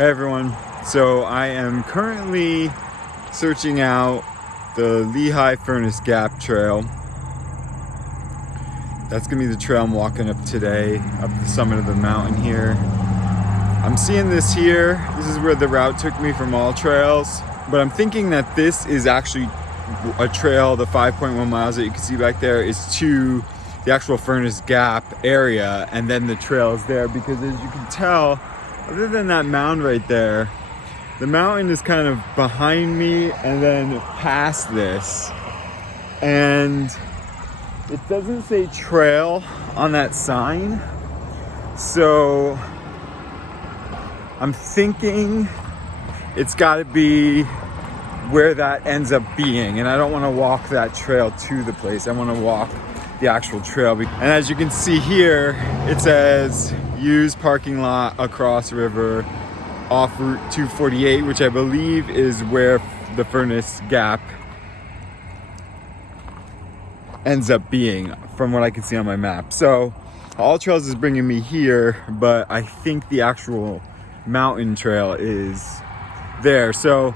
Hey everyone, so I am currently searching out the Lehigh Furnace Gap Trail. That's gonna be the trail I'm walking up today, up the summit of the mountain here. I'm seeing this here. This is where the route took me from all trails, but I'm thinking that this is actually a trail. The 5.1 miles that you can see back there is to the actual Furnace Gap area, and then the trail is there, because as you can tell, other than that mound right there, the mountain is kind of behind me and then past this. And it doesn't say trail on that sign. So I'm thinking it's gotta be where that ends up being. And I don't wanna walk that trail to the place. I wanna walk the actual trail. And as you can see here, it says use parking lot across river off Route 248, which I believe is where the Furnace Gap ends up being from what I can see on my map. So All Trails is bringing me here, but I think the actual mountain trail is there. So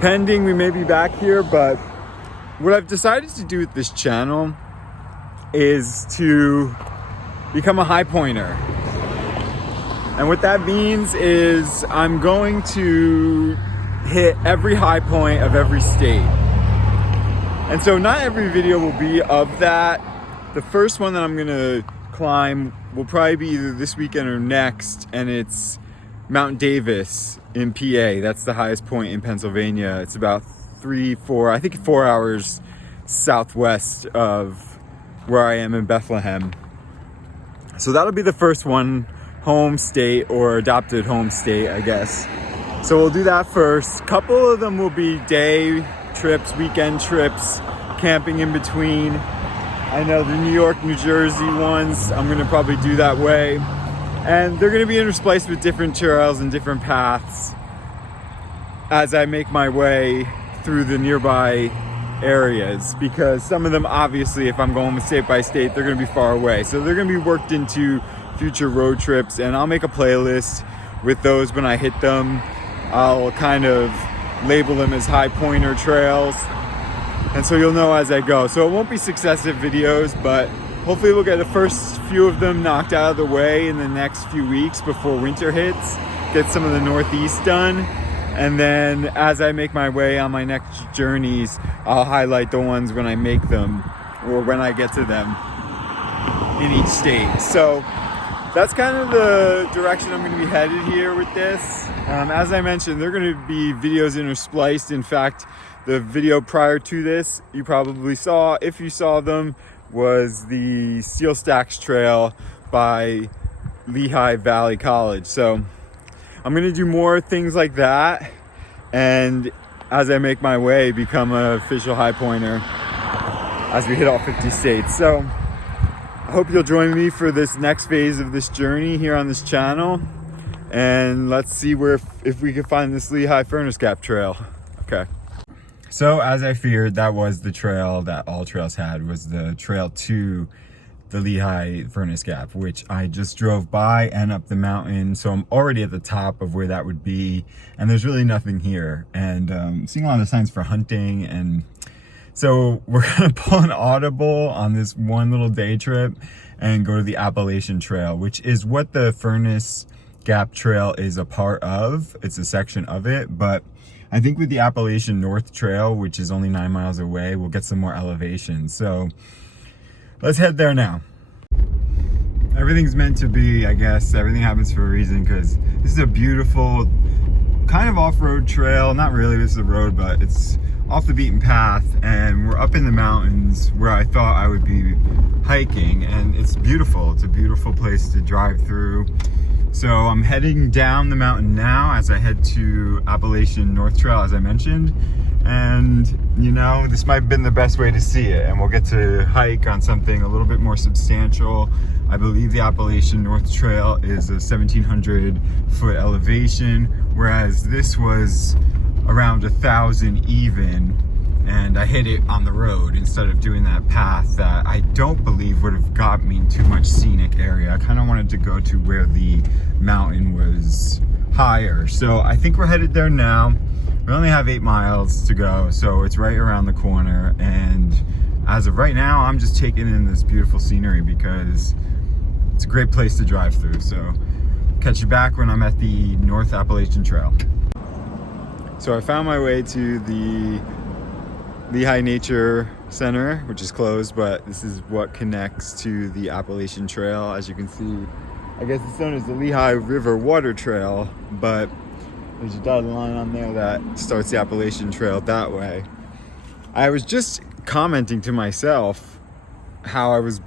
pending, we may be back here, but what I've decided to do with this channel is to become a high pointer. And what that means is I'm going to hit every high point of every state. And so not every video will be of that. The first one that I'm gonna climb will probably be either this weekend or next, and it's Mount Davis in PA. That's the highest point in Pennsylvania. It's about 4 hours southwest of where I am in Bethlehem. So that'll be the first one, home state or adopted home state, I guess. So we'll do that first. A couple of them will be day trips, weekend trips, camping in between. I know the New York, New Jersey ones, I'm gonna probably do that way. And they're gonna be interspliced with different trails and different paths as I make my way through the nearby areas, because some of them, obviously, if I'm going state by state, they're gonna be far away. So they're gonna be worked into future road trips, and I'll make a playlist with those when I hit them. I'll kind of label them as high pointer trails, and so you'll know as I go. So it won't be successive videos, but hopefully we'll get the first few of them knocked out of the way in the next few weeks before winter hits, get some of the Northeast done, and then as I make my way on my next journeys, I'll highlight the ones when I make them or when I get to them in each state. So that's kind of the direction I'm going to be headed here with this. As I mentioned, they're going to be videos interspliced. In fact, the video prior to this, you probably saw, if you saw them, was the Steel Stacks Trail by Lehigh Valley College. So I'm going to do more things like that, and as I make my way, become an official high pointer as we hit all 50 states. So I hope you'll join me for this next phase of this journey here on this channel, and let's see if we can find this Lehigh Furnace Gap Trail. Okay. So as I feared, that was the trail that All Trails had, was the trail to the Lehigh Furnace Gap, which I just drove by and up the mountain. So I'm already at the top of where that would be, and there's really nothing here. And seeing a lot of signs for hunting, and so we're gonna pull an audible on this one little day trip and go to the Appalachian Trail, which is what the Furnace Gap Trail is a part of. It's a section of it, but I think with the Appalachian North Trail, which is only 9 miles away, we'll get some more elevation. So let's head there now. Everything's meant to be, I guess. Everything happens for a reason, because this is a beautiful kind of off-road trail. Not really, this is a road, but it's off the beaten path, and we're up in the mountains where I thought I would be hiking, and it's beautiful. It's a beautiful place to drive through. So I'm heading down the mountain now as I head to Appalachian North Trail, as I mentioned. And you know, this might have been the best way to see it, and we'll get to hike on something a little bit more substantial. I believe the Appalachian North Trail is a 1,700 foot elevation, whereas this was around 1,000 even, and I hit it on the road instead of doing that path that I don't believe would have got me too much scenic area. I kind of wanted to go to where the mountain was higher. So I think we're headed there now. We only have 8 miles to go, so it's right around the corner. And as of right now, I'm just taking in this beautiful scenery because it's a great place to drive through. So catch you back when I'm at the North Appalachian Trail. So I found my way to the Lehigh Nature Center, which is closed, but this is what connects to the Appalachian Trail. As you can see, I guess it's known as the Lehigh River Water Trail, but there's a dotted line on there that starts the Appalachian Trail that way. I was just commenting to myself how I was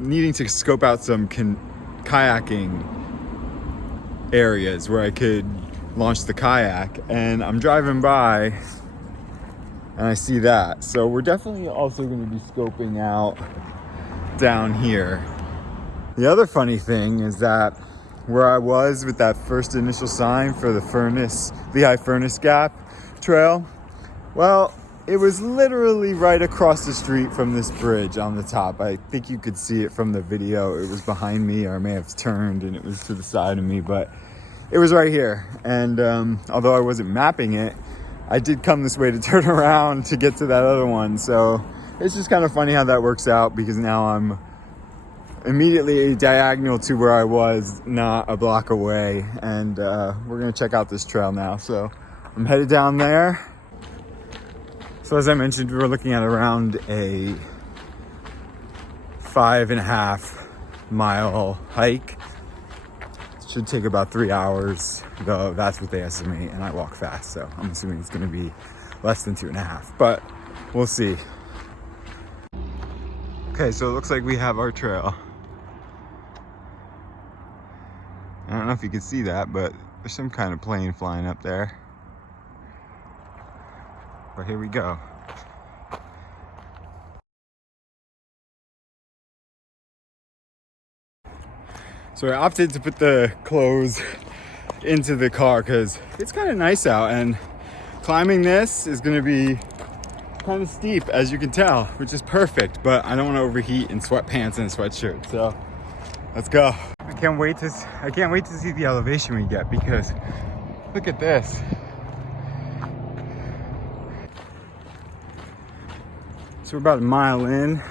needing to scope out some kayaking areas where I could launch the kayak, and I'm driving by and I see that. So we're definitely also going to be scoping out down here. The other funny thing is that where I was with that first initial sign for the Lehigh Furnace Gap Trail, well, it was literally right across the street from this bridge on the top. I think you could see it from the video. It was behind me, or I may have turned and it was to the side of me, but it was right here. And although I wasn't mapping it, I did come this way to turn around to get to that other one. So it's just kind of funny how that works out, because now I'm immediately diagonal to where I was, not a block away. And we're gonna check out this trail now. So I'm headed down there. So as I mentioned, we were looking at around a 5.5 mile hike. Should take about 3 hours, though that's what they estimate, and I walk fast, so I'm assuming it's going to be less than 2.5, but we'll see. Okay, so it looks like we have our trail. I don't know if you can see that, but there's some kind of plane flying up there. But here we go. So I opted to put the clothes into the car because it's kind of nice out, and climbing this is going to be kind of steep, as you can tell, which is perfect, but I don't want to overheat in sweatpants and a sweatshirt. So let's go. I can't wait to see the elevation we get, because look at this. So we're about 1 mile in.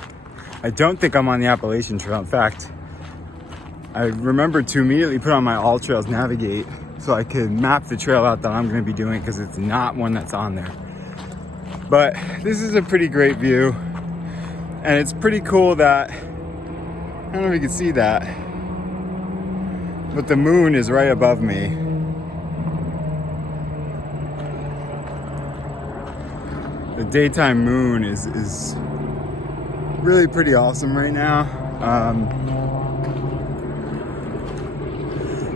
I don't think I'm on the Appalachian Trail. In fact, I remembered to immediately put on my All Trails Navigate so I could map the trail out that I'm going to be doing, because it's not one that's on there. But this is a pretty great view, and it's pretty cool that, I don't know if you can see that, but the moon is right above me. The daytime moon is really pretty awesome right now.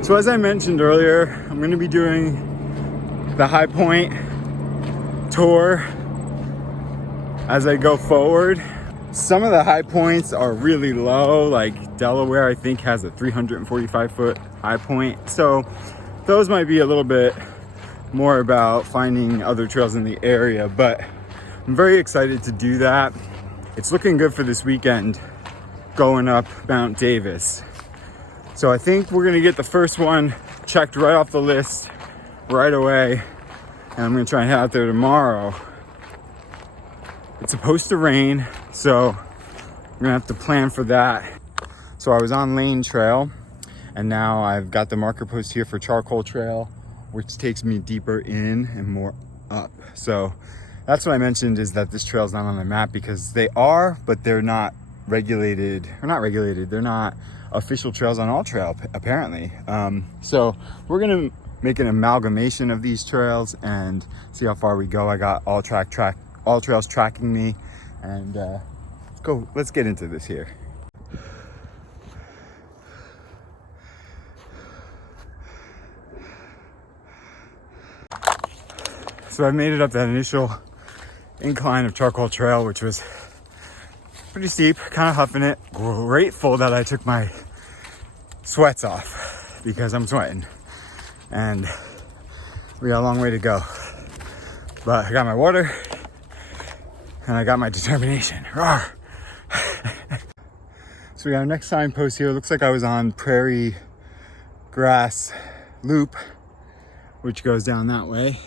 So as I mentioned earlier, I'm going to be doing the High Point tour as I go forward. Some of the high points are really low, like Delaware I think has a 345-foot high point. So those might be a little bit more about finding other trails in the area, but I'm very excited to do that. It's looking good for this weekend going up Mount Davis. So I think we're gonna get the first one checked right off the list right away. And I'm gonna try and head out there tomorrow. It's supposed to rain, so I'm gonna have to plan for that. So I was on Lane Trail, and now I've got the marker post here for Charcoal Trail, which takes me deeper in and more up. So that's what I mentioned, is that this trail is not on the map, because they are, but they're not regulated, or not regulated, they're not official trails on All Trail apparently. So we're gonna make an amalgamation of these trails and see how far we go. I got All Trails tracking me, and let's get into this here. So I've made it up that initial incline of Charcoal Trail, which was pretty steep, kind of huffing it. Grateful that I took my sweats off, because I'm sweating, and we got a long way to go. But I got my water and I got my determination. Roar. So we got our next signpost here. Looks like I was on Prairie Grass Loop, which goes down that way.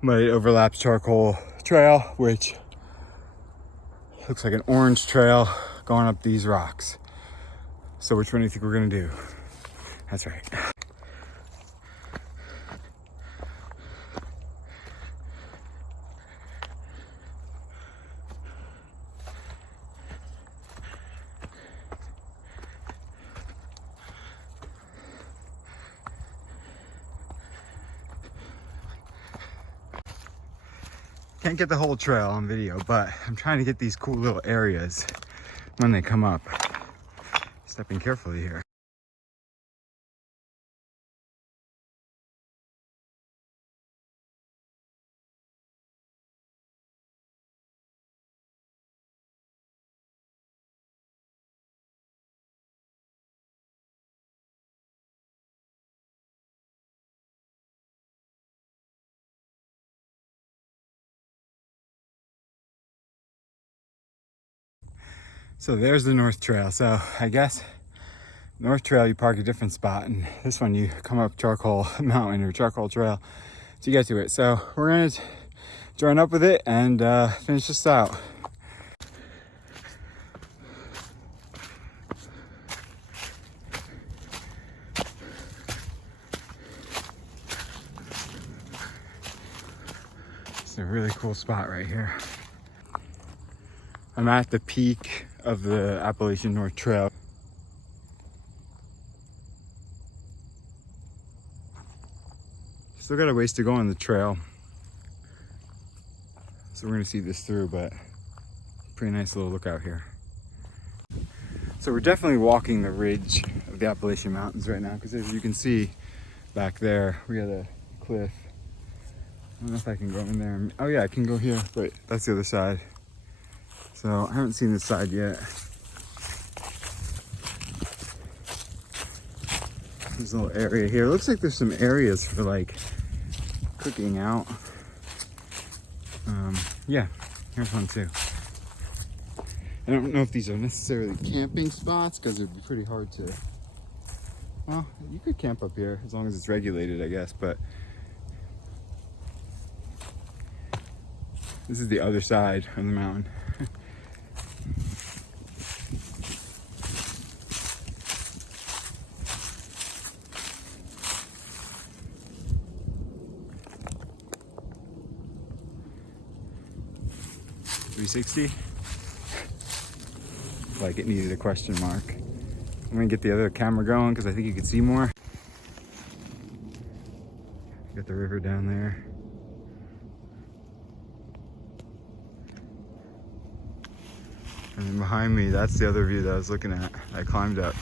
But it overlaps Charcoal Trail, which looks like an orange trail going up these rocks. So which one do you think we're gonna do? That's right. Can't get the whole trail on video, but I'm trying to get these cool little areas when they come up. Stepping carefully here. So there's the North Trail. So I guess North Trail, you park a different spot, and this one you come up Charcoal Mountain or Charcoal Trail to get to it. So we're gonna join up with it and finish this out. It's a really cool spot right here. I'm at the peak of the Appalachian North Trail. Still got a ways to go on the trail. So we're gonna see this through, but pretty nice little lookout here. So we're definitely walking the ridge of the Appalachian Mountains right now, because as you can see back there, we got a cliff. I don't know if I can go in there. Oh yeah, I can go here, but that's the other side. So I haven't seen this side yet. This little area here. Looks like there's some areas for like cooking out. Yeah, here's one too. I don't know if these are necessarily camping spots, because it'd be pretty hard to, well, you could camp up here as long as it's regulated, I guess, but this is the other side of the mountain. $360? Like it needed a question mark. I'm gonna get the other camera going because I think you could see more. Got the river down there. And then behind me, that's the other view that I was looking at. I climbed up.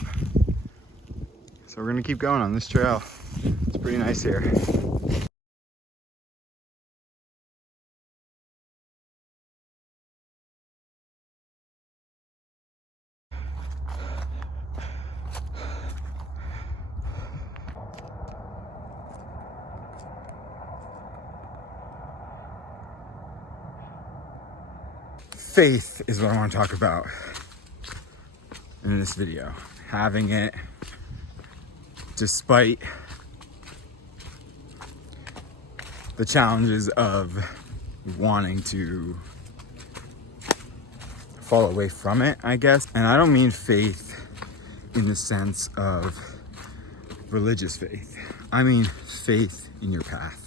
So we're gonna keep going on this trail. It's pretty nice here. Faith is what I want to talk about in this video. Having it despite the challenges of wanting to fall away from it, I guess. And I don't mean faith in the sense of religious faith. I mean faith in your path.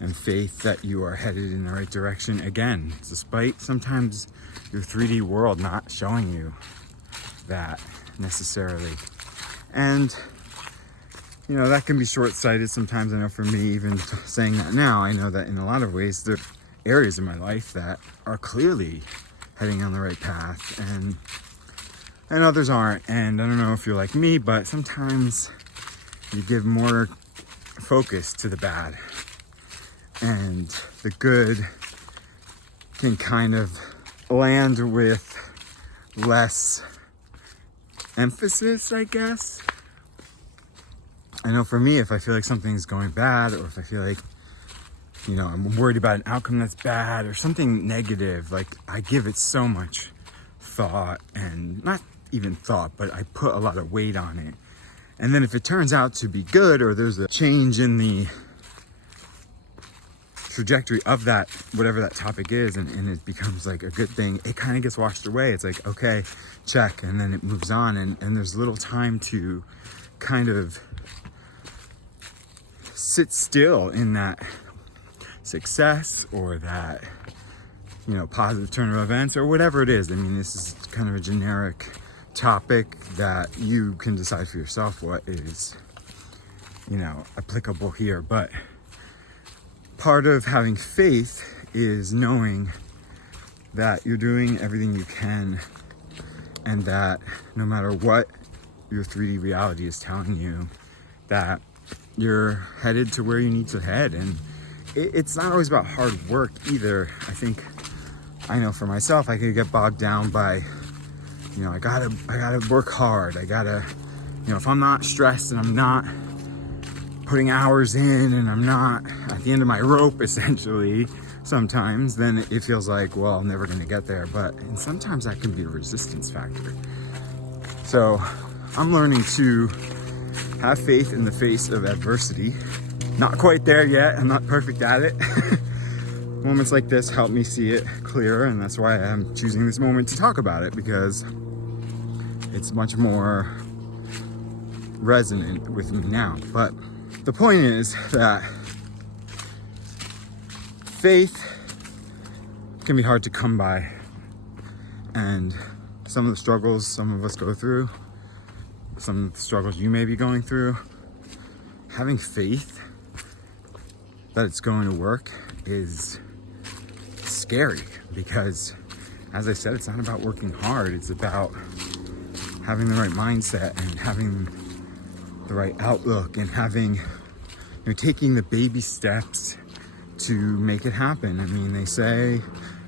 And faith that you are headed in the right direction again, despite sometimes your 3D world not showing you that necessarily. And you know, that can be short-sighted sometimes. I know for me, even saying that now, I know that in a lot of ways there are areas in my life that are clearly heading on the right path, and others aren't. And I don't know if you're like me, but sometimes you give more focus to the bad, and the good can kind of land with less emphasis, I guess. I know for me, if I feel like something's going bad, or if I feel like, you know, I'm worried about an outcome that's bad or something negative, like I give it so much thought, and not even thought, but I put a lot of weight on it. And then if it turns out to be good, or there's a change in the trajectory of that, whatever that topic is, and it becomes like a good thing, it kind of gets washed away. It's like, okay, check, and then it moves on, and there's little time to kind of sit still in that success, or that, you know, positive turn of events, or whatever it is. I mean, this is kind of a generic topic that you can decide for yourself what is, you know, applicable here. But part of having faith is knowing that you're doing everything you can, and that no matter what your 3D reality is telling you, that you're headed to where you need to head. And it's not always about hard work either. I know for myself, I could get bogged down by, you know, I gotta work hard. I gotta, you know, if I'm not stressed and I'm not putting hours in, and I'm not at the end of my rope, essentially, sometimes, then it feels like, well, I'm never gonna get there. And sometimes that can be a resistance factor. So I'm learning to have faith in the face of adversity. Not quite there yet. I'm not perfect at it. Moments like this help me see it clearer, and that's why I'm choosing this moment to talk about it, because it's much more resonant with me now. But the point is that faith can be hard to come by, and some of the struggles some of us go through, some of the struggles you may be going through, having faith that it's going to work is scary, because, as I said, it's not about working hard. It's about having the right mindset, and having the right outlook, and having, you know, taking the baby steps to make it happen. I mean, they say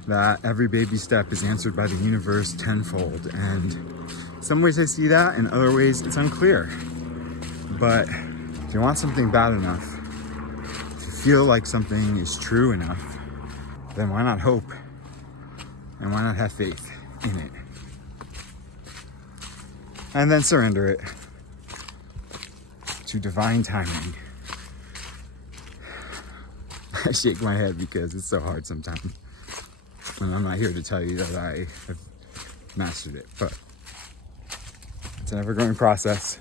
that every baby step is answered by the universe tenfold, and in some ways I see that, in other ways it's unclear. But if you want something bad enough, if you feel like something is true enough, then why not hope? And why not have faith in it? And then surrender it to divine timing. I shake my head because it's so hard sometimes. And I'm not here to tell you that I have mastered it, but it's an ever-growing process.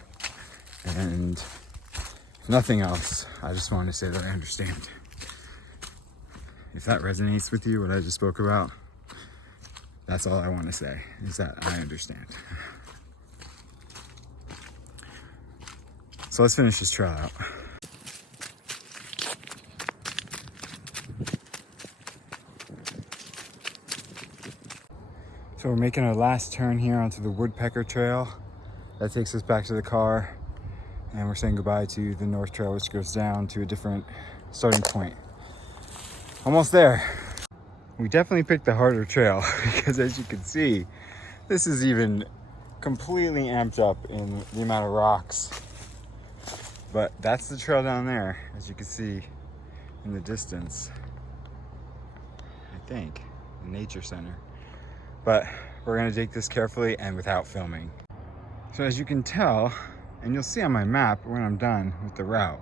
And if nothing else, I just want to say that I understand. If that resonates with you, what I just spoke about, that's all I want to say, is that I understand. So let's finish this trail out. So we're making our last turn here onto the Woodpecker Trail. That takes us back to the car, and we're saying goodbye to the North Trail, which goes down to a different starting point. Almost there. We definitely picked the harder trail because, as you can see, this is even completely amped up in the amount of rocks. But that's the trail down there, as you can see in the distance. I think, the nature center. But we're gonna take this carefully and without filming. So as you can tell, and you'll see on my map when I'm done with the route,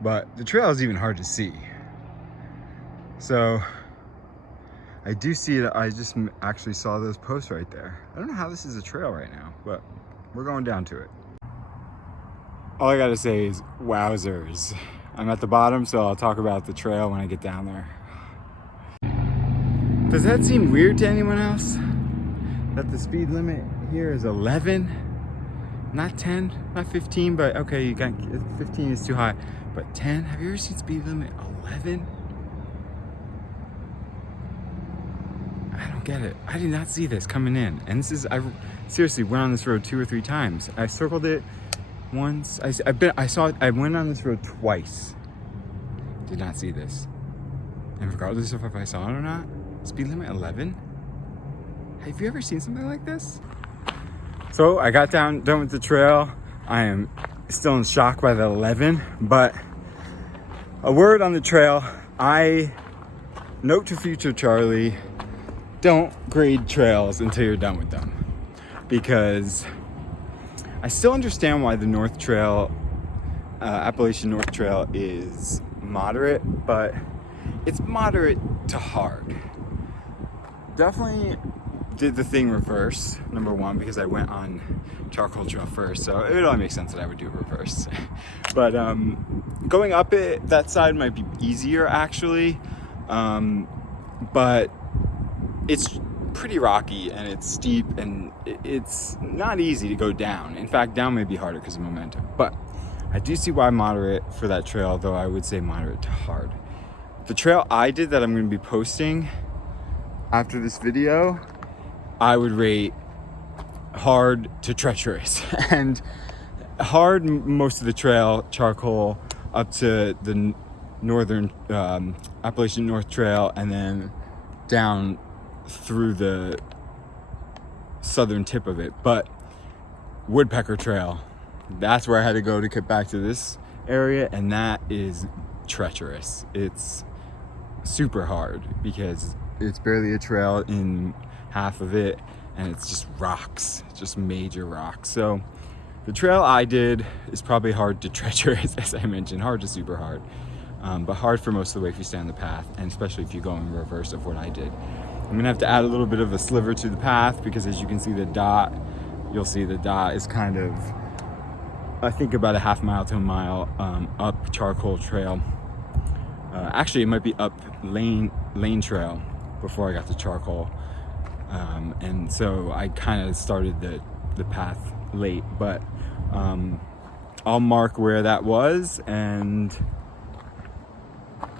but the trail is even hard to see. So I do see it. I just actually saw those posts right there. I don't know how this is a trail right now, but we're going down to it. All I gotta say is wowzers. I'm at the bottom, so I'll talk about the trail when I get down there. Does that seem weird to anyone else? That the speed limit here is 11? Not 10, not 15, but okay, you got 15 is too high. But 10, have you ever seen speed limit 11? I don't get it. I did not see this coming in. And this is, I seriously went on this road 2 or 3 times. I circled it once. I went on this road twice. Did not see this. And regardless of if I saw it or not, speed limit 11? Have you ever seen something like this? So I got done with the trail. I am still in shock by the 11, but a word on the trail. Note to future Charlie, don't grade trails until you're done with them. Because I still understand why the North Trail, Appalachian North Trail, is moderate, but it's moderate to hard. Definitely did the thing reverse, number one, because I went on Charcoal Trail first, so it would only make sense that I would do reverse. But going up it, that side might be easier actually, but it's pretty rocky and it's steep and it's not easy to go down. In fact, down may be harder because of momentum, but I do see why moderate for that trail, though I would say moderate to hard. The trail I did that I'm going to be posting after this video, I would rate hard to treacherous. And hard most of the trail, Charcoal, up to the northern Appalachian North Trail, and then down through the southern tip of it. But Woodpecker Trail, that's where I had to go to get back to this area, and that is treacherous. It's super hard because it's barely a trail in half of it, and it's just rocks, just major rocks. So the trail I did is probably hard to treacherous, as I mentioned, hard to super hard, but hard for most of the way if you stay on the path, and especially if you go in reverse of what I did. I'm gonna have to add a little bit of a sliver to the path because, as you can see, the dot, you'll see the dot is kind of, I think, about a half mile to a mile up Charcoal Trail. Actually, it might be up Lane Trail before I got to Charcoal. And so I kind of started the path late, but I'll mark where that was, and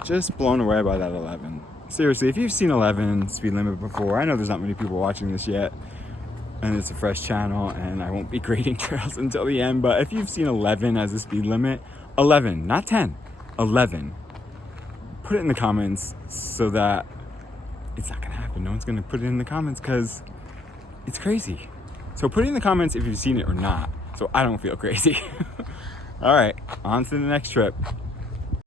just blown away by that 11. Seriously, if you've seen 11 speed limit before, I know there's not many people watching this yet, and it's a fresh channel, and I won't be grading trails until the end, but if you've seen 11 as a speed limit, 11, not 10, 11, put it in the comments so that it's not gonna happen. No one's gonna put it in the comments because it's crazy. So put it in the comments if you've seen it or not, so I don't feel crazy. All right, on to the next trip.